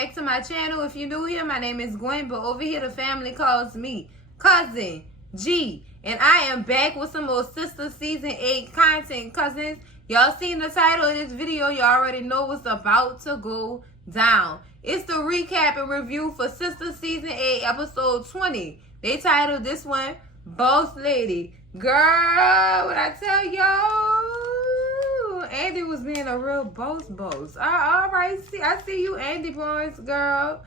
back to my channel. If you're new here, my name is Gwen, but over here the family calls me Cousin G. And I am back with some more Sistas Season 8 content, cousins. Y'all seen the title of this video. You already know what's about to go down. It's the recap and review for Sistas Season 8, Episode 20. They titled this one, Boss Lady. Girl, what I tell y'all? Andy was being a real boss. All right, I see you, Andy boys, girl.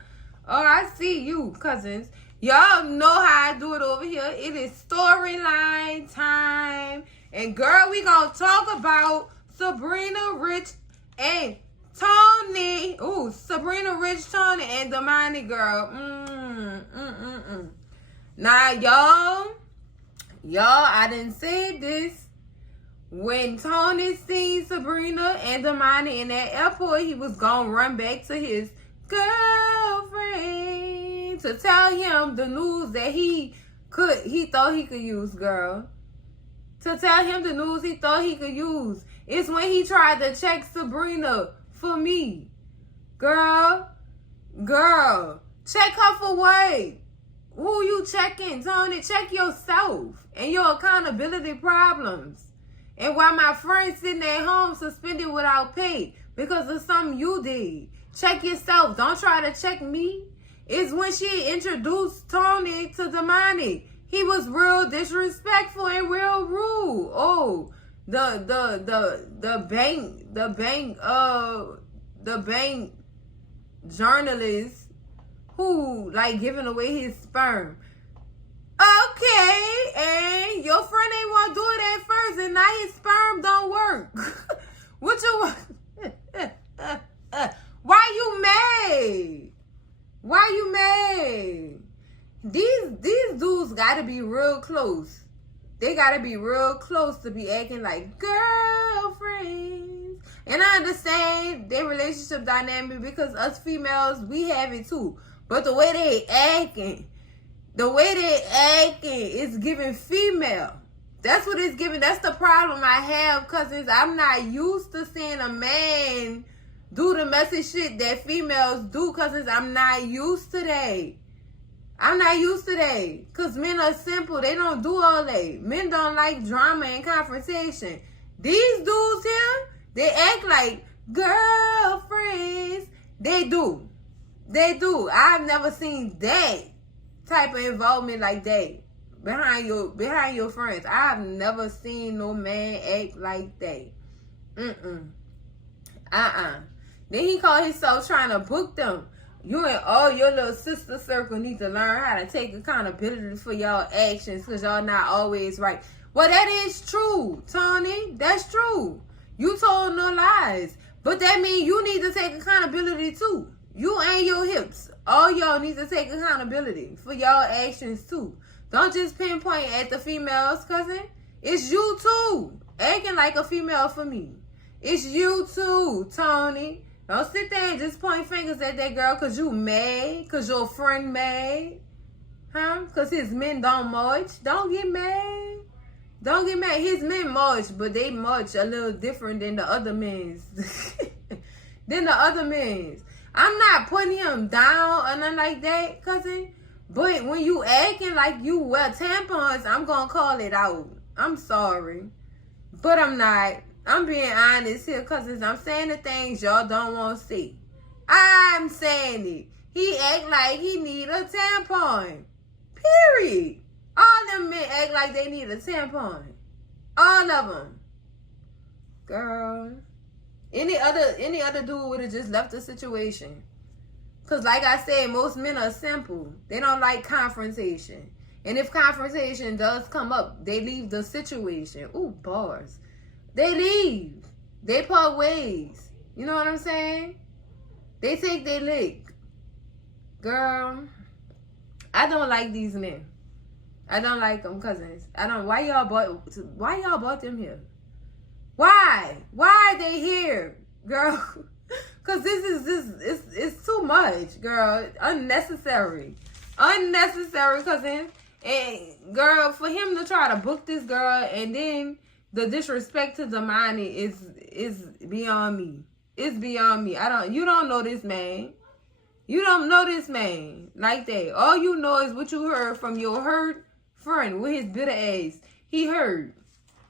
Oh, I see you, cousins. Y'all know how I do it over here. It is storyline time. And girl, we gonna talk about Sabrina, Rich, and Tony. Ooh, Sabrina, Rich, Tony, and Damani, girl. Now, y'all, I didn't say this. When Tony seen Sabrina and Damani in that airport, he was gonna run back to his girlfriend to tell him the news that he thought he could use, girl. To tell him the news he thought he could use. It's when he tried to check Sabrina for me. Girl, check her for what? Who you checking, Tony? Check yourself and your accountability problems. And while my friend's sitting at home suspended without pay because of something you did. Check yourself. Don't try to check me. It's when she introduced Tony to Damani. He was real disrespectful and real rude. Oh, the bank journalist who like giving away his sperm. Okay, and your friend ain't want to do it at first, and now his sperm don't work. What you want? Why you mad? Why you mad? These dudes gotta be real close. They gotta be real close to be acting like girlfriends. And I understand their relationship dynamic because us females, we have it too. But the way they acting is giving female. That's what it's giving. That's the problem I have, cousins. I'm not used to seeing a man do the messy shit that females do, cousins. I'm not used to that. Because men are simple. They don't do all that. Men don't like drama and confrontation. These dudes here, they act like girlfriends. They do. I've never seen that type of involvement like that behind your friends. I've never seen no man act like that. Then he called himself trying to book them. You and all your little sister circle need to learn how to take accountability for y'all actions because y'all not always right. Well, that is true, Tony. That's true. You told no lies. But that means you need to take accountability too. You and your hips. All y'all need to take accountability for y'all actions too. Don't just pinpoint at the females, cousin. It's you too. Acting like a female for me. It's you too, Tony. Don't sit there and just point fingers at that girl because you mad. Because your friend mad. Because his men don't march. Don't get mad. His men march, but they march a little different than the other men's. I'm not putting him down or nothing like that, cousin. But when you acting like you wear tampons, I'm going to call it out. I'm sorry. But I'm not. I'm being honest here, cousins. I'm saying the things y'all don't want to see. I'm saying it. He act like he need a tampon. Period. All them men act like they need a tampon. All of them. Girl. Any other dude would have just left the situation. Because like I said, most men are simple. They don't like confrontation. And if confrontation does come up, they leave the situation. Ooh, bars. They leave. They part ways. You know what I'm saying? They take their lick. Girl, I don't like these men. I don't like them, cousins. Why y'all bought them here? Why are they here, girl? Because it's too much, girl. Unnecessary, cousin. And girl, for him to try to book this girl and then the disrespect to Damani is beyond me. It's beyond me. You don't know this man. You don't know this man like that. All you know is what you heard from your hurt friend with his bitter ass. He hurt.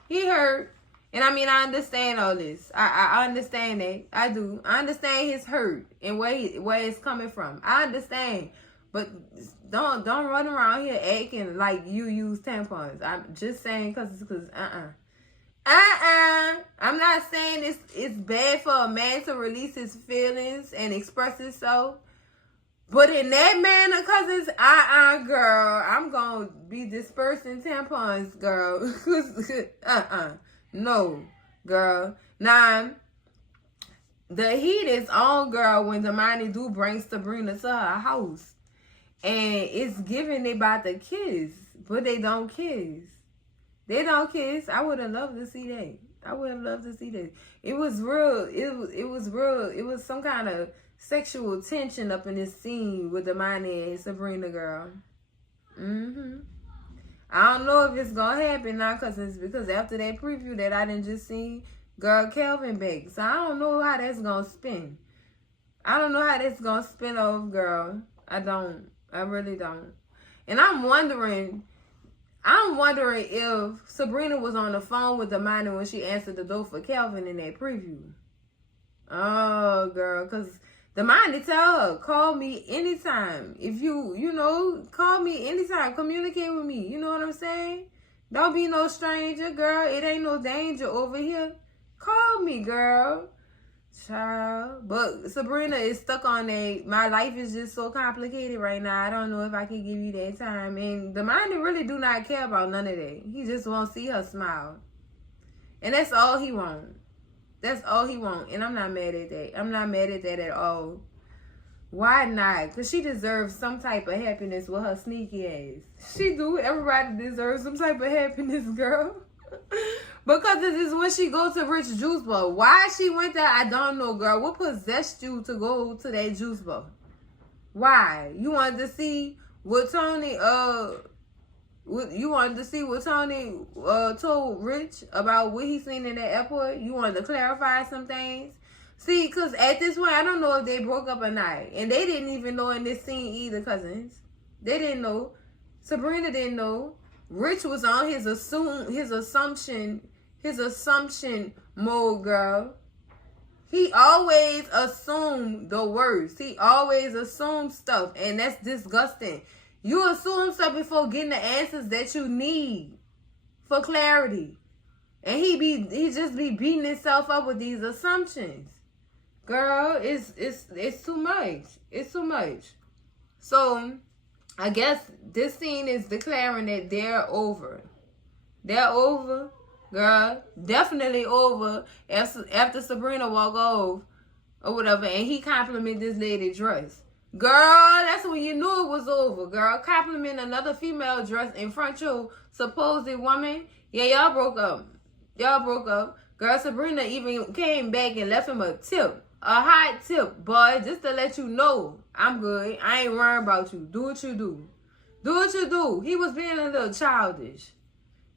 He hurt. And I mean, I understand all this. I understand that. I do. I understand his hurt and where it's coming from. I understand. But don't run around here acting like you use tampons. I'm just saying because I'm not saying it's bad for a man to release his feelings and express himself. But in that manner, cousins, girl, I'm gonna be dispersing tampons, girl. No, girl. Now, the heat is on, girl, when Damani do bring Sabrina to her house. And it's giving they about to kiss, but they don't kiss. They don't kiss. I would have loved to see that. I would have loved to see that. It was real. It was real. It was some kind of sexual tension up in this scene with Damani and Sabrina, girl. I don't know if it's gonna happen now, because after that preview that I didn't just see, girl, Kelvin back. So I don't know how that's gonna spin. I don't know how that's gonna spin off, girl. I don't. I really don't. And I'm wondering if Sabrina was on the phone with Damani when she answered the door for Kelvin in that preview. Oh, girl, because Damani tell her, call me anytime. If call me anytime. Communicate with me. You know what I'm saying? Don't be no stranger, girl. It ain't no danger over here. Call me, girl. Child. But Sabrina is stuck on my life is just so complicated right now. I don't know if I can give you that time. And Damani really do not care about none of that. He just won't see her smile. And that's all he wants. That's all he wants. And I'm not mad at that. I'm not mad at that at all. Why not? Because she deserves some type of happiness with her sneaky ass. She do. Everybody deserves some type of happiness, girl. Because this is when she goes to Rich Juice Bar. Why she went there, I don't know, girl. What possessed you to go to that juice bar? Why? You wanted to see what Tony told Rich about what he seen in the airport? You wanted to clarify some things? See, because at this point, I don't know if they broke up or not. And they didn't even know in this scene either, cousins. They didn't know. Sabrina didn't know. Rich was on his assumption mode, girl. He always assumed the worst. He always assumes stuff, and that's disgusting. You assume stuff before getting the answers that you need for clarity. And he just be beating himself up with these assumptions. Girl, it's too much. It's too much. So I guess this scene is declaring that they're over. They're over, girl. Definitely over after Sabrina walk off or whatever, and he compliment this lady dress. Girl, that's when you knew it was over, girl. Compliment another female dress in front of your supposed woman. Yeah, y'all broke up. Y'all broke up. Girl, Sabrina even came back and left him a tip. A hot tip, boy, just to let you know I'm good. I ain't worrying about you. Do what you do. Do what you do. He was being a little childish.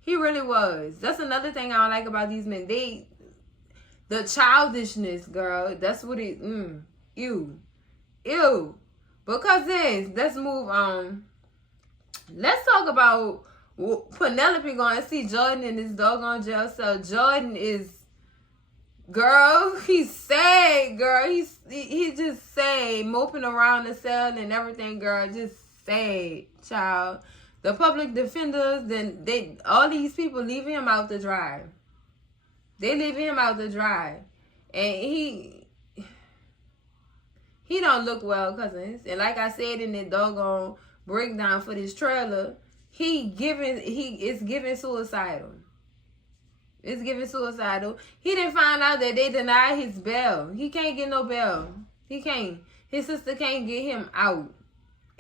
He really was. That's another thing I don't like about these men. The childishness, girl. That's what it, ew. Because then, let's move on. Let's talk about Penelope going to see Jordan in his doggone jail cell. Jordan is, girl, he's sad, girl. He's just sad, moping around the cell and everything, girl. Just sad, child. The public defenders, then all these people leave him out to dry. They leave him out to dry. And he don't look well, cousins. And like I said in the doggone breakdown for this trailer, it's giving suicidal. It's giving suicidal. He didn't find out that they denied his bail. He can't get no bail. He can't. His sister can't get him out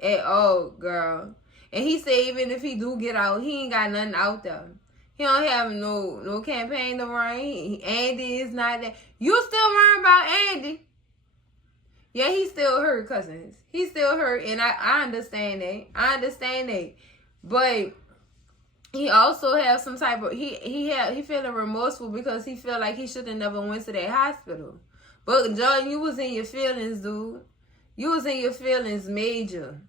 at all, girl. And he said even if he do get out, he ain't got nothing out there. He don't have no campaign to run. Andy is not there. You still worrying about Andy? Yeah, he still hurt, cousins. He still hurt, and I understand that. I understand that. But he also have some type of he feeling remorseful because he feel like he should have never went to that hospital. But Jordan, you was in your feelings, dude. You was in your feelings major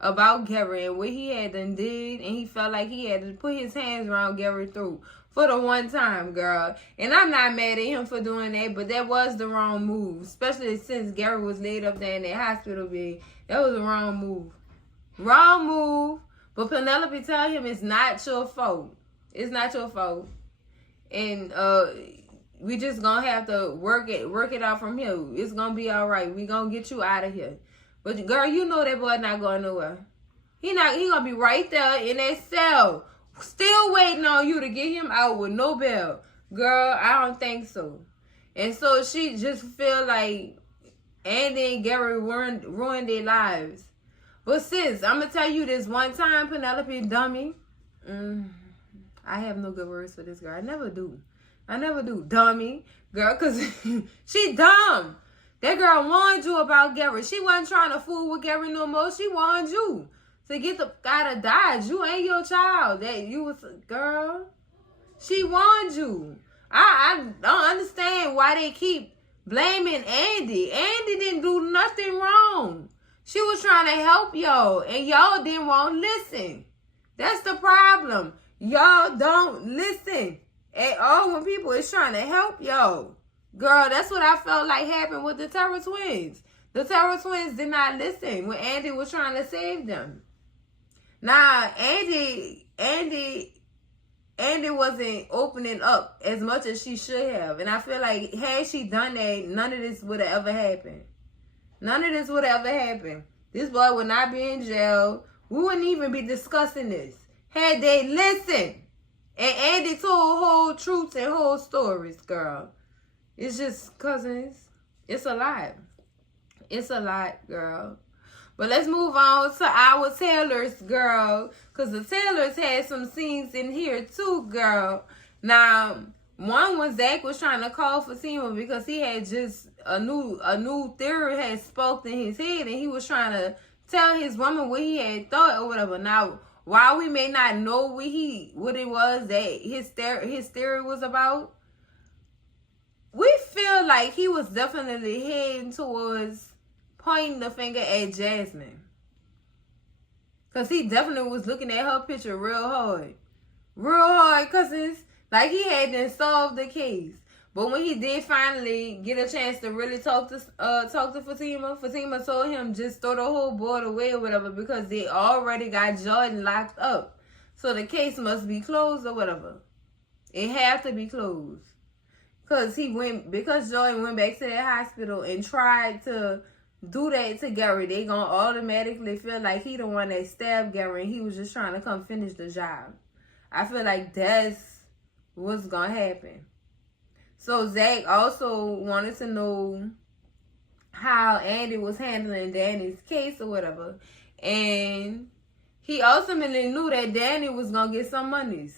about Gary and what he had done did, and he felt like he had to put his hands around Gary through for the one time, girl. And I'm not mad at him for doing that, but that was the wrong move, especially since Gary was laid up there in that hospital bed. That was the wrong move. Wrong move. But Penelope tell him it's not your fault. It's not your fault. And we just gonna have to work it out from here. It's gonna be all right. We gonna get you out of here. But girl, you know that boy not going nowhere. He gonna be right there in that cell, still waiting on you to get him out with no bail. Girl, I don't think so. And so she just feel like Andy and Gary ruined their lives. But sis, I'm gonna tell you this one time, Penelope, dummy. I have no good words for this girl. I never do, dummy, girl, cause she dumb. That girl warned you about Gary. She wasn't trying to fool with Gary no more. She warned you to get the out of Dodge. You ain't your child. That you was, girl. She warned you. I don't understand why they keep blaming Andy. Andy didn't do nothing wrong. She was trying to help y'all, and y'all didn't want to listen. That's the problem. Y'all don't listen at all when people is trying to help y'all. Girl, that's what I felt like happened with the Terror Twins. The Terror Twins did not listen when Andy was trying to save them. Now, Andy wasn't opening up as much as she should have. And I feel like had she done that, none of this would have ever happened. None of this would have ever happened. This boy would not be in jail. We wouldn't even be discussing this had they listened. And Andy told whole truths and whole stories, girl. It's just, cousins, it's a lot. It's a lot, girl. But let's move on to our Taylors, girl. Because the Taylors had some scenes in here too, girl. Now, one was Zach was trying to call Fatima because he had just a new theory had spoken in his head, and he was trying to tell his woman what he had thought or whatever. Now, while we may not know what it was that his theory was about, we feel like he was definitely heading towards pointing the finger at Jasmine. Because he definitely was looking at her picture real hard. Real hard, cousins. Like he had to solve the case. But when he did finally get a chance to really talk to Fatima told him just throw the whole board away or whatever because they already got Jordan locked up. So the case must be closed or whatever. It had to be closed. Because Jordan went back to that hospital and tried to do that to Gary, they gonna automatically feel like he the one that stabbed Gary and he was just trying to come finish the job. I feel like that's what's gonna happen. So Zach also wanted to know how Andy was handling Danny's case or whatever. And he ultimately knew that Danny was gonna get some monies.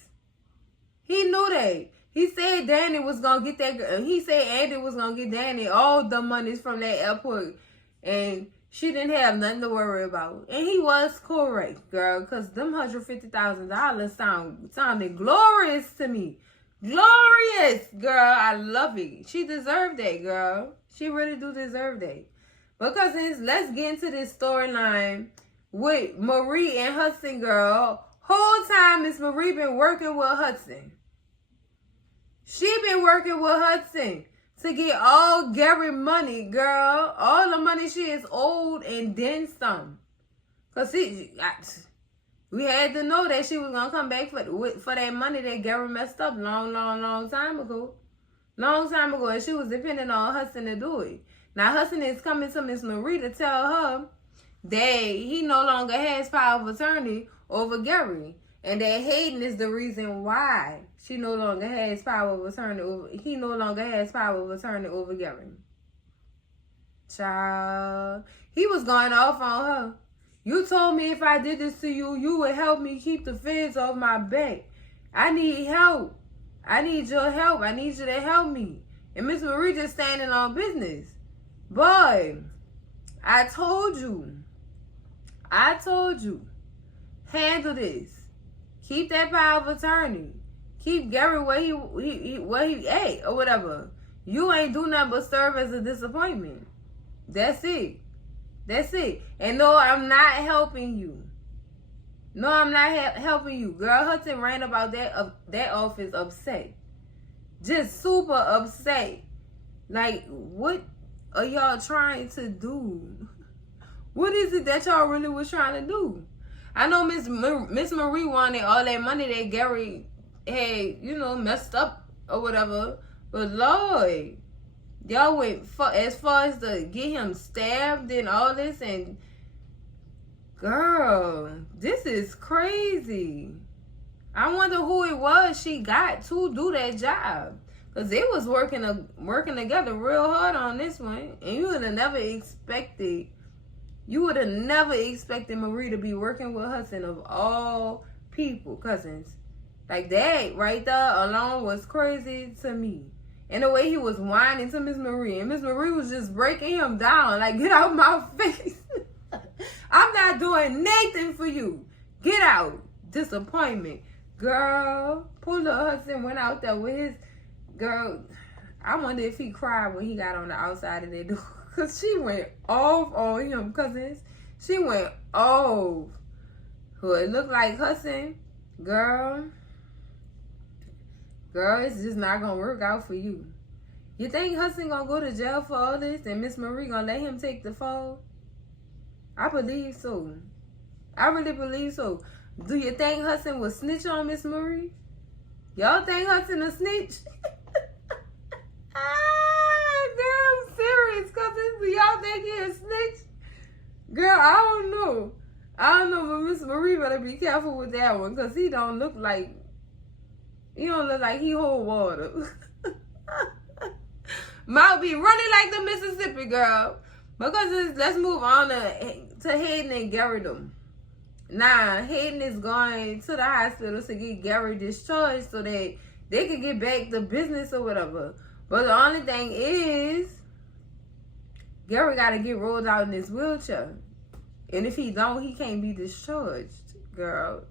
He knew that. He said Danny was gonna get that. He said Andy was gonna get Danny all the monies from that airport, and she didn't have nothing to worry about. And he was correct, girl, because them $150,000 sounded glorious to me. Glorious, girl. I love it. She deserved that, girl. She really do deserve that. Because let's get into this storyline with Marie and Hudson, girl. Whole time Miss Marie been working with Hudson. She been working with Hudson to get all Gary money, girl. All the money she is owed and then some. Because we had to know that she was going to come back for that money that Gary messed up long time ago. Long time ago. And she was depending on Hudson to do it. Now Hudson is coming to Miss Marie to tell her that he no longer has power of attorney over Gary. And that Hayden is the reason why she no longer has power of attorney over. He no longer has power of attorney over Gary. Child, he was going off on her. You told me if I did this to you, you would help me keep the feds off my back. I need help. I need your help. I need you to help me. And Miss Marie just standing on business. Boy, I told you. Handle this. Keep that power of attorney. Keep Gary where he at or whatever. You ain't do nothing but serve as a disappointment. That's it. That's it. And no, I'm not helping you. No, I'm not helping you. Girl, Hudson ran about that office upset. Just super upset. Like, what are y'all trying to do? What is it that y'all really was trying to do? I know Miss Marie wanted all that money that Gary had, you know, messed up or whatever. But Lord, y'all went as far as to get him stabbed and all this. And girl, this is crazy. I wonder who it was she got to do that job. Because they was working together real hard on this one. And you would have never expected Marie to be working with Hudson of all people, cousins. Like that right there alone was crazy to me. And the way he was whining to Miss Marie. And Miss Marie was just breaking him down. Like, get out my face. I'm not doing nothing for you. Get out. Disappointment. Girl, poor little Hudson went out there with his... Girl, I wonder if he cried when he got on the outside of that door. Because she went off on him, cousins. She went off. Who it looked like Hudson. Girl, it's just not going to work out for you. You think Hudson going to go to jail for all this and Miss Marie going to let him take the fall? I believe so. I really believe so. Do you think Hudson will snitch on Miss Marie? Y'all think Hudson a snitch? Girl, I'm serious, cousins. Do y'all think he a snitch? Girl, I don't know. But Miss Marie better be careful with that one, because he don't look like he hold water. Might be running like the Mississippi, girl. Because let's move on to Hayden and Gary them. Now, Hayden is going to the hospital to get Gary discharged so that they can get back to business or whatever. But the only thing is, Gary got to get rolled out in his wheelchair. And if he don't, he can't be discharged, girl.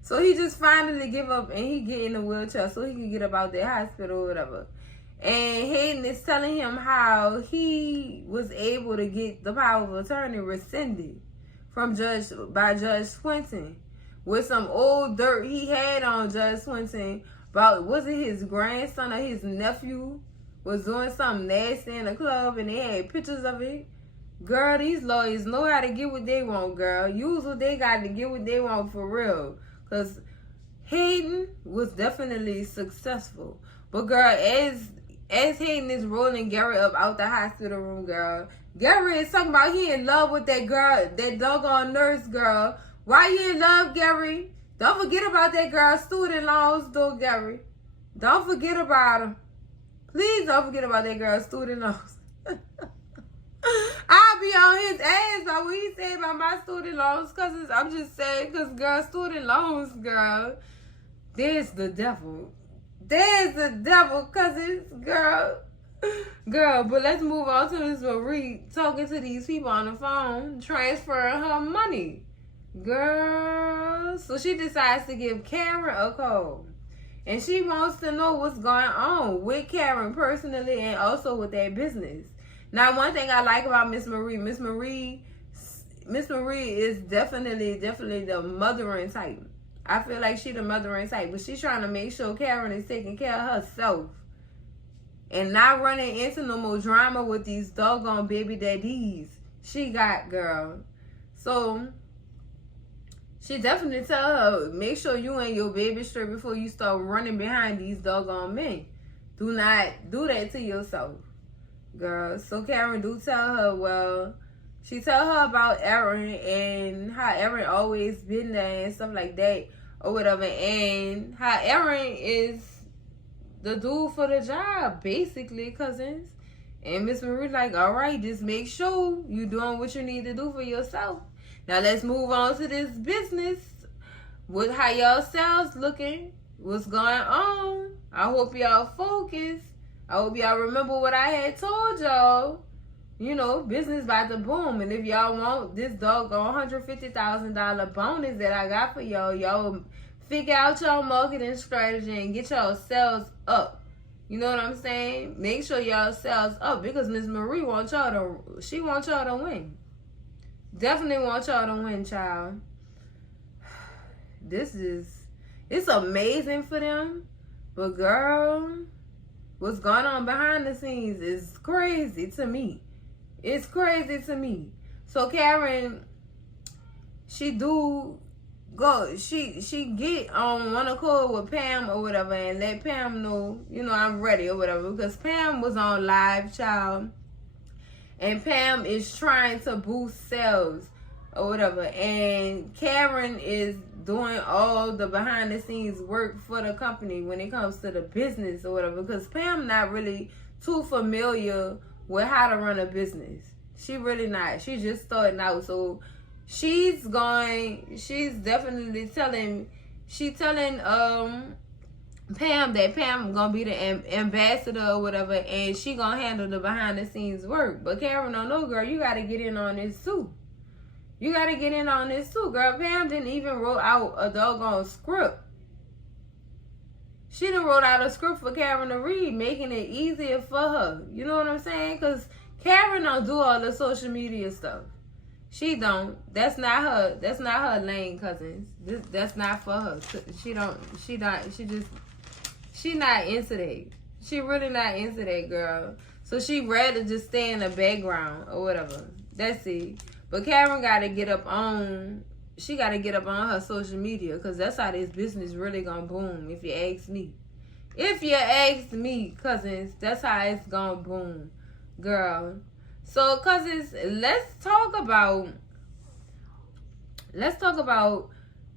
So he just finally give up and he get in the wheelchair so he can get up out the hospital or whatever. And Hayden is telling him how he was able to get the power of attorney rescinded by Judge Swinton with some old dirt he had on Judge Swinton about, was it his grandson or his nephew was doing something nasty in the club and they had pictures of it. Girl, these lawyers know how to get what they want, girl. Use what they got to get what they want for real. Because Hayden was definitely successful. But girl, as Hayden is rolling Gary up out the hospital room, girl, Gary is talking about he in love with that girl, that doggone nurse girl. Why you in love, Gary? Don't forget about that girl's student loans, though, Gary. Don't forget about him. Please don't forget about that girl's student loans. I'll be on his ass about what he said about my student loans, cousins. I'm just saying, because, girl, student loans, girl, there's the devil. There's the devil, cousins, girl. Girl, but let's move on to Miss Marie talking to these people on the phone, transferring her money. Girl, so she decides to give Karen a call. And she wants to know what's going on with Karen personally and also with their business. Now, one thing I like about Miss Marie is definitely the mothering type. I feel like she's the mothering type, but she's trying to make sure Karen is taking care of herself and not running into no more drama with these doggone baby daddies she got, girl. So she definitely tell her, make sure you and your baby straight before you start running behind these doggone men. Do not do that to yourself, girl. So Karen do tell her, well, she tell her about Aaron and how Aaron always been there and stuff like that or whatever, and how Aaron is the dude for the job, basically, cousins. And Miss Marie like, all right, just make sure you doing what you need to do for yourself. Now let's move on to this business. With how y'all sales looking, what's going on? I hope y'all focus. I hope y'all remember what I had told y'all. You know, business about to boom. And if y'all want this doggone $150,000 bonus that I got for y'all, y'all figure out your marketing strategy and get y'all sales up. You know what I'm saying? Make sure y'all sells up because Miss Marie wants y'all to win. Definitely want y'all to win, child. It's amazing for them. But girl, what's going on behind the scenes is crazy to me. It's crazy to me. So Karen, she get on one accord with Pam or whatever and let Pam know, I'm ready or whatever. Because Pam was on live, child. And Pam is trying to boost sales or whatever. And Karen is doing all the behind the scenes work for the company when it comes to the business or whatever. Because Pam not really too familiar with how to run a business. She really not. She's just starting out. So she's definitely telling Pam that Pam gonna be the ambassador or whatever, and she gonna handle the behind the scenes work. But Karen don't know, girl, you gotta get in on this too. Girl. Pam didn't even wrote out a doggone script. She done wrote out a script for Karen to read, making it easier for her. You know what I'm saying? Because Karen don't do all the social media stuff. She don't. That's not her lane, cousins. That's not for her. She not into that. She really not into that, girl. So she rather just stay in the background or whatever. That's it. But Karen gotta get up on her social media, because that's how this business really gonna boom, if you ask me. If you ask me, cousins, that's how it's gonna boom, girl. So, cousins, let's talk about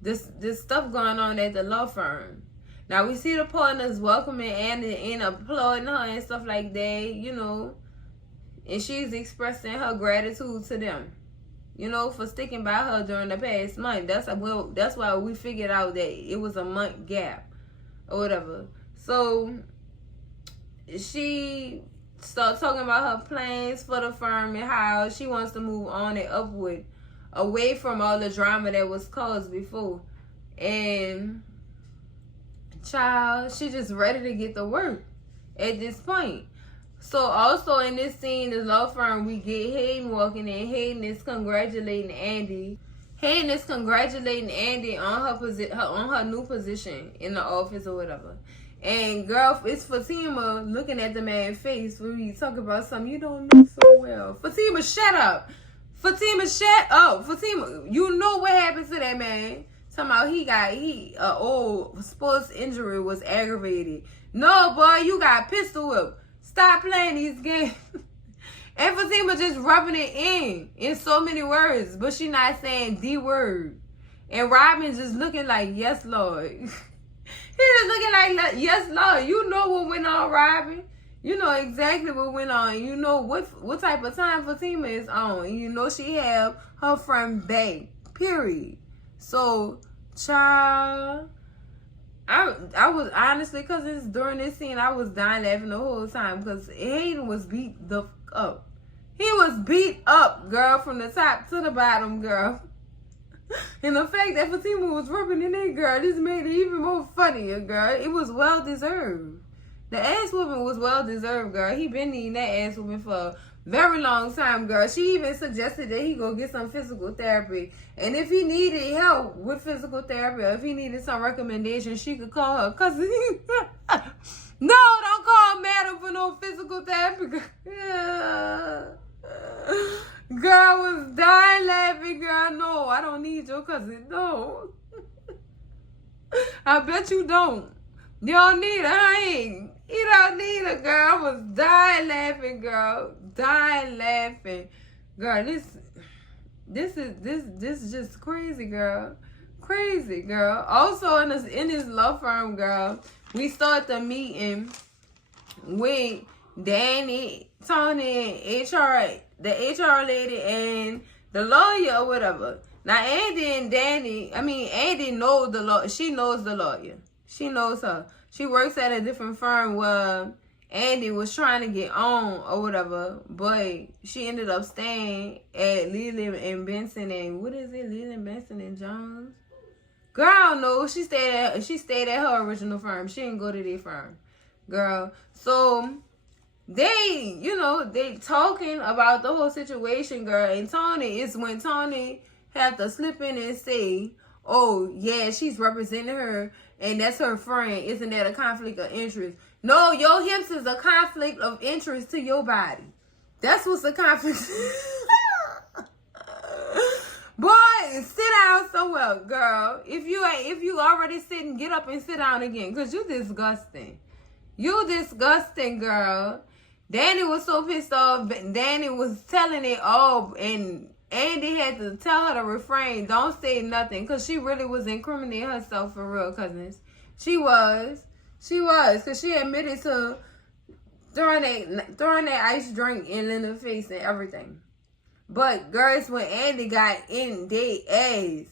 this stuff going on at the law firm. Now, we see the partners welcoming Annie and applauding her and stuff like that, and she's expressing her gratitude to them, for sticking by her during the past month. That's why we figured out that it was a month gap or whatever. So she started talking about her plans for the firm and how she wants to move on and upward, away from all the drama that was caused before. And child, she just ready to get to work at this point. So also in this scene, the law firm, we get Hayden walking in. Hayden is congratulating Andy. On her new position in the office or whatever. And girl, it's Fatima looking at the man's face when he talk about something you don't know so well. Fatima, shut up. Fatima, you know what happened to that man. Talking about he old sports injury was aggravated. No, boy, you got pistol whipped. Stop playing these games. And Fatima just rubbing it in so many words, but she not saying the word. And Robin just looking like, yes, Lord. He just looking like, yes, Lord. You know what went on, Robin. You know exactly what went on. You know what type of time Fatima is on. You know she have her friend back. Period. So, child, I was honestly, because it's during this scene, I was dying laughing the whole time because Hayden was beat the fuck up. He was beat up, girl, from the top to the bottom, girl. And the fact that Fatima was rubbing in it, girl, this made it even more funnier, girl. It was well deserved. The ass whooping was well deserved, girl. He been needing that ass whooping for a very long time, girl. She even suggested that he go get some physical therapy. And if he needed help with physical therapy, or if he needed some recommendations, she could call her. Cause no, don't call madam for no physical therapy. Girl was dying laughing, girl. No, I don't need your cousin. No. I bet you don't. You don't need her, honey. You don't need her, girl. I was dying laughing, girl. Dying laughing. Girl, this is just crazy, girl. Crazy, girl. Also in this law firm, girl, we start the meeting with Danny, Tony, and the HR lady and the lawyer or whatever. Now Andy knows the law. She knows the lawyer. She knows her. She works at a different firm where Andy was trying to get on or whatever, but she ended up staying at Leland and Benson and Leland, Benson and Jones. Girl, I don't know. She stayed at her original firm. She didn't go to their firm. girl. So they, they talking about the whole situation, girl. And Tony, is when Tony have to slip in and say, oh, yeah, she's representing her, and that's her friend. Isn't that a conflict of interest? No, your hips is a conflict of interest to your body. That's what's a conflict. Boy, sit down somewhere, girl. If you already sitting, get up and sit down again, because you disgusting. You disgusting, girl. Danny was so pissed off. Danny was telling it all, and Andy had to tell her to refrain. Don't say nothing, because she really was incriminating herself for real, cousins. She was, because she admitted to throwing that ice drink in the face and everything. But girls, when Andy got in their ass,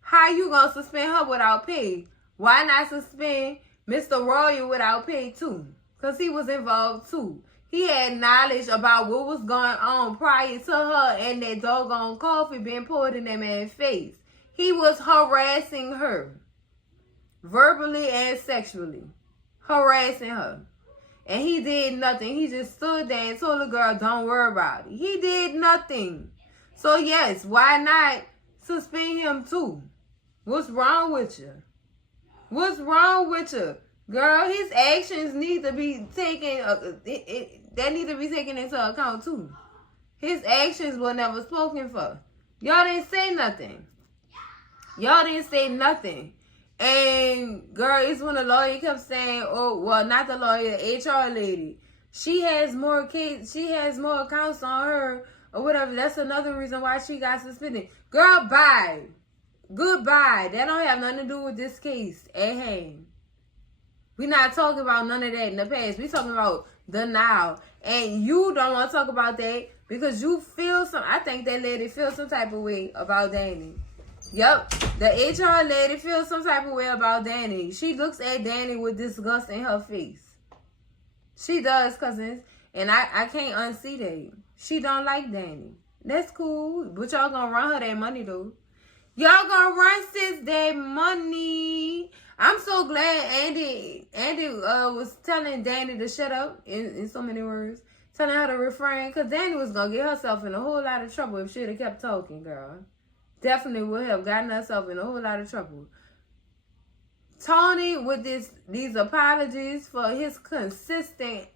how you gonna suspend her without pay? Why not suspend Mr. Royal without pay too? Because he was involved too. He had knowledge about what was going on prior to her and that doggone coffee being poured in that man's face. He was harassing her. Verbally and sexually. Harassing her. And he did nothing. He just stood there and told the girl, don't worry about it. He did nothing. So yes, why not suspend him too? What's wrong with you? What's wrong with you? Girl, his actions need to be taken, that need to be taken into account too. His actions were never spoken for. Y'all didn't say nothing. Y'all didn't say nothing. And girl, it's when the lawyer kept saying, oh, well, not the lawyer, the HR lady. She has more accounts on her or whatever. That's another reason why she got suspended. Girl, bye. Goodbye. That don't have nothing to do with this case at hand. We're not talking about none of that in the past. We're talking about the now. And you don't want to talk about that because you feel I think that lady feels some type of way about Danny. Yep, the HR lady feels some type of way about Danny. She looks at Danny with disgust in her face. She does, cousins. And I can't unsee that. She don't like Danny. That's cool. But y'all gonna run her that money, though. Y'all gonna run sis that money. I'm so glad Andy was telling Danny to shut up in so many words. Telling her to refrain. Because Danny was gonna get herself in a whole lot of trouble if she'd have kept talking, girl. Definitely would have gotten herself in a whole lot of trouble. Tony, with these apologies for his consistent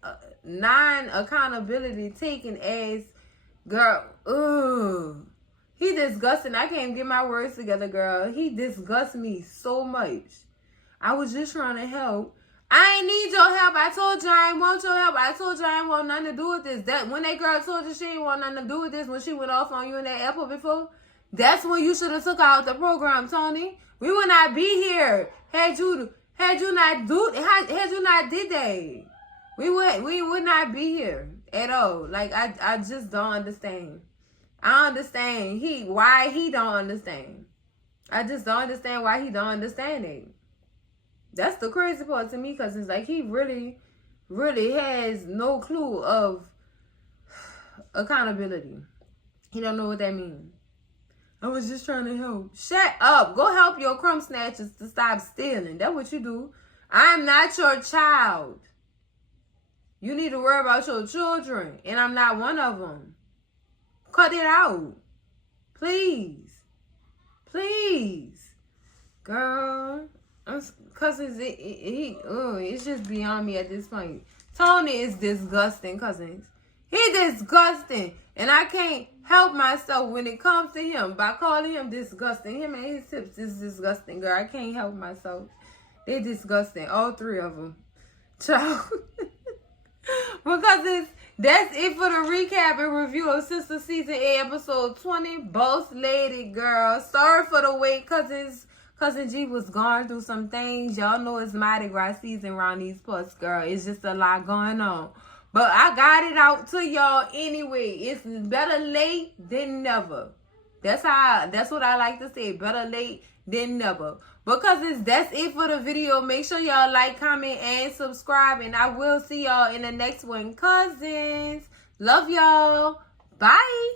non-accountability taken as, girl, ugh. He disgusting. I can't get my words together, girl. He disgusts me so much. I was just trying to help. I ain't need your help. I told you I ain't want your help. I told you I ain't want nothing to do with this. That when that girl told you she ain't want nothing to do with this when she went off on you in that airport before, that's when you should have took out the program, Tony. We would not be here had you not did that. We would not be here at all. Like I just don't understand. I understand why he don't understand. I just don't understand why he don't understand it. That's the crazy part to me, because it's like he really, really has no clue of accountability. He don't know what that means. I was just trying to help. Shut up. Go help your crumb snatchers to stop stealing. That's what you do. I'm not your child. You need to worry about your children, and I'm not one of them. Cut it out. Please. Please. Girl. Cousins, it's just beyond me at this point. Tony is disgusting, cousins. He disgusting. And I can't help myself when it comes to him by calling him disgusting. Him and his tips is disgusting, girl. I can't help myself. They're disgusting. All three of them. Ciao. Because that's it for the recap and review of Sistas Season 8, Episode 20. Boss Lady, girl. Sorry for the wait, cousins. Cousin G was going through some things. Y'all know it's Mardi Gras season around these parts, girl. It's just a lot going on. But I got it out to y'all anyway. It's better late than never. That's what I like to say. Better late than never. Because that's it for the video. Make sure y'all like, comment, and subscribe. And I will see y'all in the next one. Cousins. Love y'all. Bye.